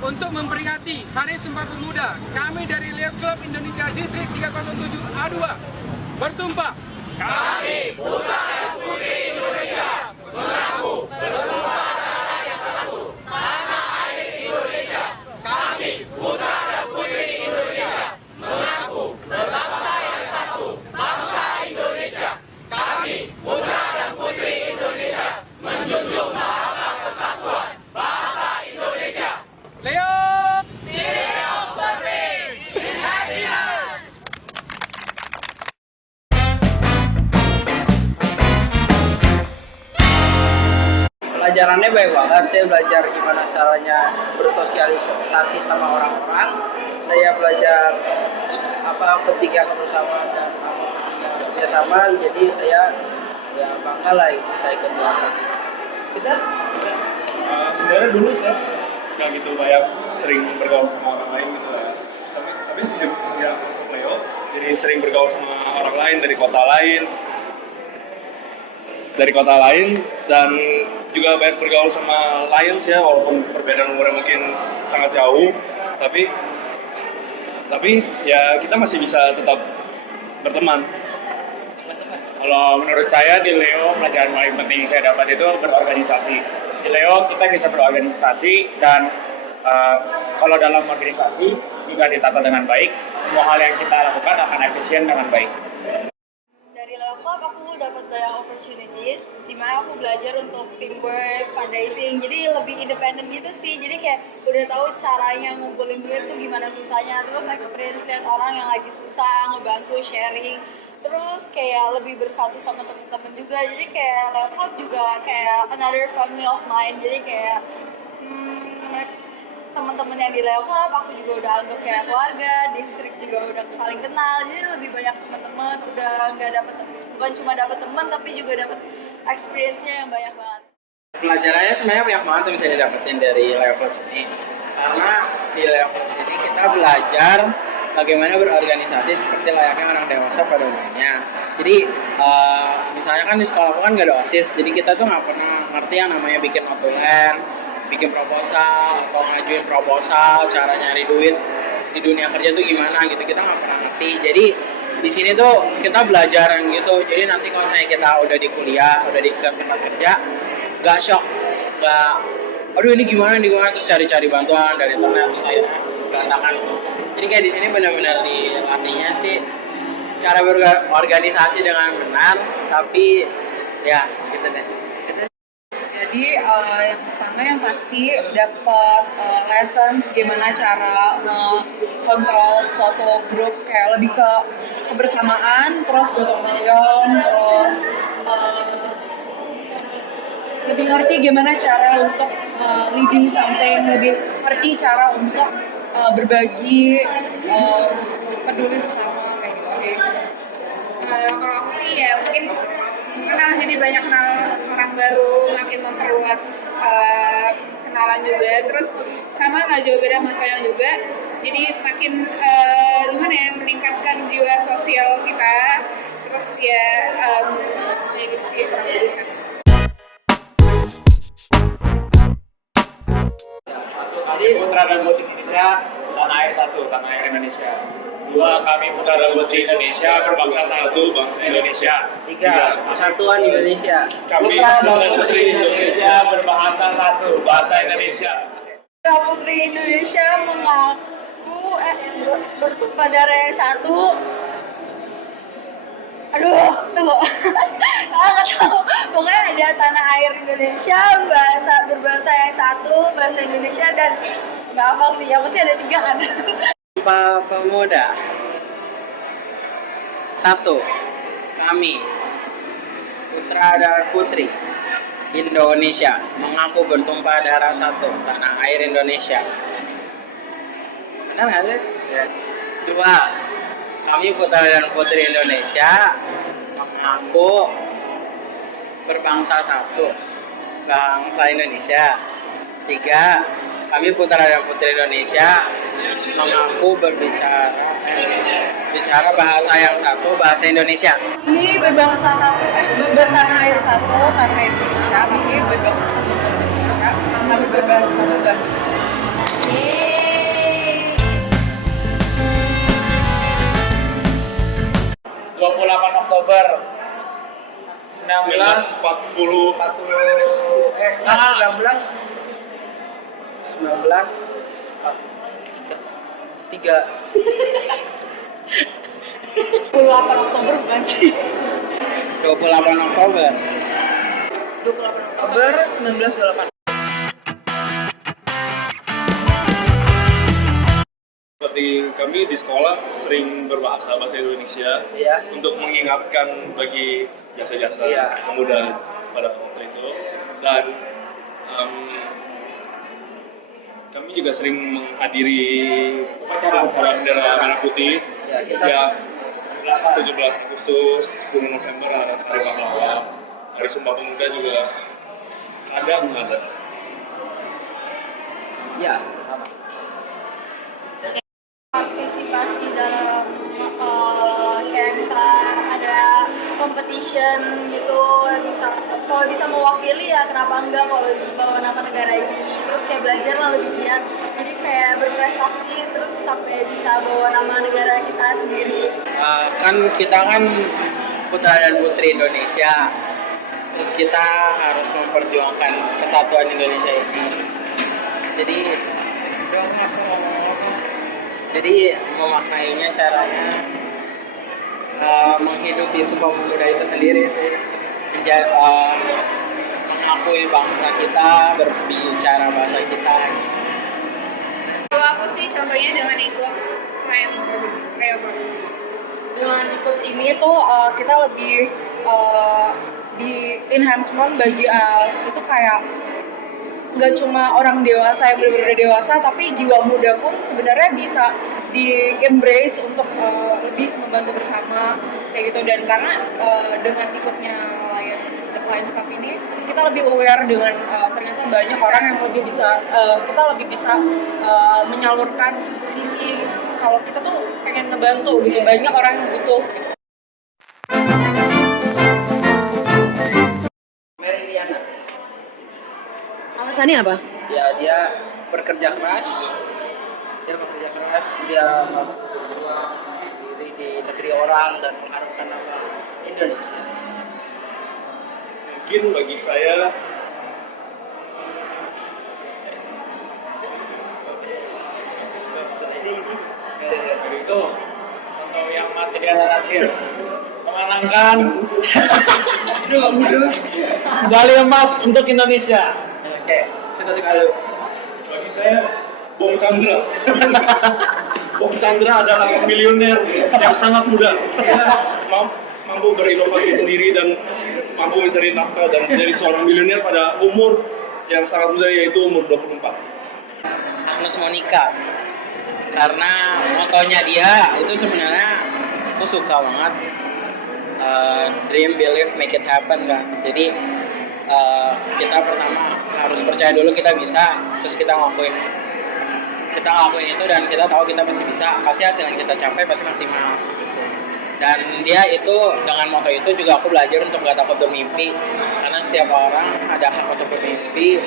Untuk memperingati Hari Sumpah Pemuda, kami dari Leo Club Indonesia Distrik 307A2 bersumpah. Kami Putra dan Putri Indonesia mengaku bersumpah darah yang satu, tanah air Indonesia. Kami Putra dan Putri Indonesia mengaku berbangsa yang satu, bangsa Indonesia. Kami Putra dan Putri Indonesia menjunjung bahasa persatuan, bahasa Indonesia. Leo City of Serving in Happiness. Pelajarannya baik banget. Saya belajar gimana caranya bersosialisasi sama orang-orang. Saya belajar ketiga kebersamaan dan ketiga kerjasama. Jadi saya bangga lah bisa ikut belakang. Kita sebenarnya dulu saya nggak gitu banyak sering bergaul sama orang lain gitu ya. Tapi sejak masuk Leo, jadi sering bergaul sama orang lain dari kota lain dan juga banyak bergaul sama Lions ya, walaupun perbedaan umurnya mungkin sangat jauh, tapi ya kita masih bisa tetap berteman. Kalau menurut saya di Leo, pelajaran paling penting saya dapat itu berorganisasi. Di Leo kita bisa berorganisasi dan kalau dalam organisasi jika ditata dengan baik, semua hal yang kita lakukan akan efisien dengan baik. Dari Leo Club aku dapat banyak opportunities di mana aku belajar untuk teamwork, fundraising, jadi lebih independen gitu sih. Jadi kayak udah tahu caranya ngumpulin duit tuh gimana susahnya, terus experience lihat orang yang lagi susah, ngebantu, sharing. Terus kayak lebih bersatu sama temen-temen juga, jadi kayak Leo Club juga kayak another family of mine. Jadi kayak teman-teman yang di Leo Club aku juga udah anggap kayak keluarga, distrik juga udah saling kenal, jadi lebih banyak teman-teman, udah nggak dapet, bukan cuma dapet teman tapi juga dapet experience-nya yang banyak banget. Pelajarannya sebenarnya banyak banget yang bisa didapetin dari Leo Club ini, karena di Leo Club ini kita belajar bagaimana berorganisasi seperti layaknya orang dewasa pada umumnya. Jadi misalnya kan di sekolah aku kan nggak ada OSIS, jadi kita tuh nggak pernah ngerti yang namanya bikin notulen, bikin proposal atau ngajuin proposal, cara nyari duit di dunia kerja tuh gimana gitu, kita nggak pernah ngerti. Jadi di sini tuh kita belajar yang gitu. Jadi nanti kalau misalnya kita udah di kuliah, udah di tempat kerja, nggak shock, nggak, aduh ini gimana terus cari-cari bantuan dari internet terus akhirnya berantakan. Jadi kayak di sini benar-benar dilatihnya sih cara berorganisasi dengan benar, tapi ya gitu deh. Jadi yang pertama yang pasti dapat lessons gimana cara kontrol suatu grup, kayak lebih ke kebersamaan, terus gotong royong, terus lebih ngerti gimana cara untuk leading something, lebih ngerti cara untuk berbagi, peduli sesama kayak gitu sih. Kalau aku sih ya mungkin kenal, jadi banyak kenal orang baru, makin memperluas kenalan juga, terus sama nggak jauh beda sama saya juga, jadi makin meningkatkan jiwa sosial kita, terus ya gitu sih kurang lebih sama. Jadi Putra dan Putri Indonesia, tanah air satu, tanah air Indonesia. 2, kami Putra dan Putri Indonesia, berbangsa satu, bangsa Indonesia. 3, persatuan Indonesia. Kami Putra dan Putri Indonesia, berbahasa satu, bahasa Indonesia. Putra Putri Indonesia mengaku bertumpah darah yang satu. Aduh, tunggu. Nggak tahu. Pokoknya ada tanah air Indonesia, berbahasa yang satu, bahasa Indonesia, dan nggak hafal sih, ya pasti ada 3 kan. Sumpah Pemuda. 1. Kami Putra dan Putri Indonesia mengaku bertumpah darah satu, tanah air Indonesia. Benar nggak sih? 2. Kami Putra dan Putri Indonesia mengaku berbangsa satu, bangsa Indonesia. 3. Kami Putra dan Putri Indonesia mengaku bicara bahasa yang satu, bahasa Indonesia. Ini berbangsa satu, bertanah air satu, tanah Indonesia. Kami berbangsa satu, bahasa Indonesia. Kami berbahasa satu, bahasa Indonesia. Yeay. 28 Oktober 1940. 3 28 Oktober bukan sih? 28 Oktober 28 Oktober 1928. Seperti kami di sekolah sering berbahasa bahasa Indonesia ya. untuk mengingatkan bagi jasa-jasa Iya. pemuda pada waktu itu, dan kami juga sering menghadiri upacara bendera merah putih Ya, ya 17 Agustus, 10 November ada Hari Pahlawan, Hari Sumpah Pemuda juga kadang ada. Ya, sama. Partisipasi dalam kayak bisa ada competition gitu, bisa kalau bisa mewakili ya kenapa enggak kalau bawa nama negara ini, terus kayak belajar lah lebih giat, jadi kayak berprestasi terus sampai bisa bawa nama negara kita sendiri. Kan kita kan putra dan putri Indonesia, terus kita harus memperjuangkan kesatuan Indonesia ini. Jadi memaknainya caranya menghidupi Sumpah Pemuda itu sendiri sih. Mengakui bangsa kita, berbicara bahasa kita. Kalau aku sih contohnya dengan ikut Lions kayak Dengan ikut ini tuh kita lebih di enhancement bagi itu kayak nggak cuma orang dewasa yang benar-benar dewasa, tapi jiwa muda pun sebenarnya bisa di embrace untuk lebih membantu bersama kayak gitu. Dan karena dengan ikutnya Lions Cup ini kita lebih aware dengan ternyata banyak orang yang lebih bisa kita lebih bisa menyalurkan sisi kalau kita tuh pengen ngebantu gitu, banyak orang yang butuh gitu. Meridiana. Alasannya apa? Ya, dia bekerja keras. Dia berjuang sendiri di negeri orang dan mengharumkan nama Indonesia. Mungkin bagi saya itu untuk yang material rasis memenangkan medali emas untuk Indonesia. Oke, suka-suka lu. bagi saya Bong Chandra. Bong Chandra adalah miliuner yang sangat muda. Dia mampu berinovasi sendiri dan mampu mencari nafkah dan menjadi seorang miliuner pada umur yang sangat muda, yaitu umur 24. Agnes Monica. Karena motonya dia itu sebenarnya aku suka banget. Dream, believe, make it happen kan. Jadi kita pertama harus percaya dulu kita bisa, terus kita ngelakuin itu dan kita tahu kita pasti bisa, pasti hasil yang kita capai pasti maksimal. Dan dia itu dengan moto itu juga aku belajar untuk gak takut bermimpi, karena setiap orang ada hak untuk bermimpi.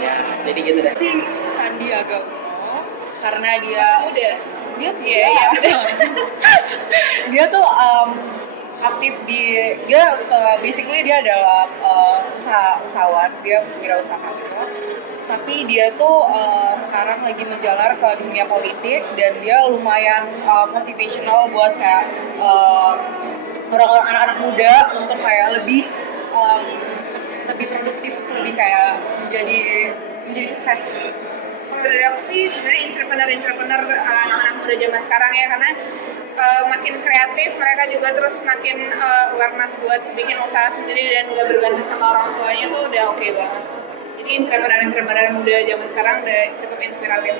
Ya, jadi gitu deh. Si Sandiaga Uno karena dia udah dia Iya. dia tuh aktif basically dia adalah usahawan, dia wirausaha gitu, tapi dia tuh sekarang lagi menjalar ke dunia politik dan dia lumayan motivational buat kayak orang-orang anak-anak muda untuk kayak lebih produktif, lebih kayak menjadi sukses. Kalau dari aku sih sebenarnya entrepreneur anak-anak muda zaman sekarang ya, karena makin kreatif mereka juga, terus makin awareness buat bikin usaha sendiri dan gak bergantung sama orang tuanya tuh udah oke banget. Jadi entrepreneur muda zaman sekarang udah cukup inspiratif.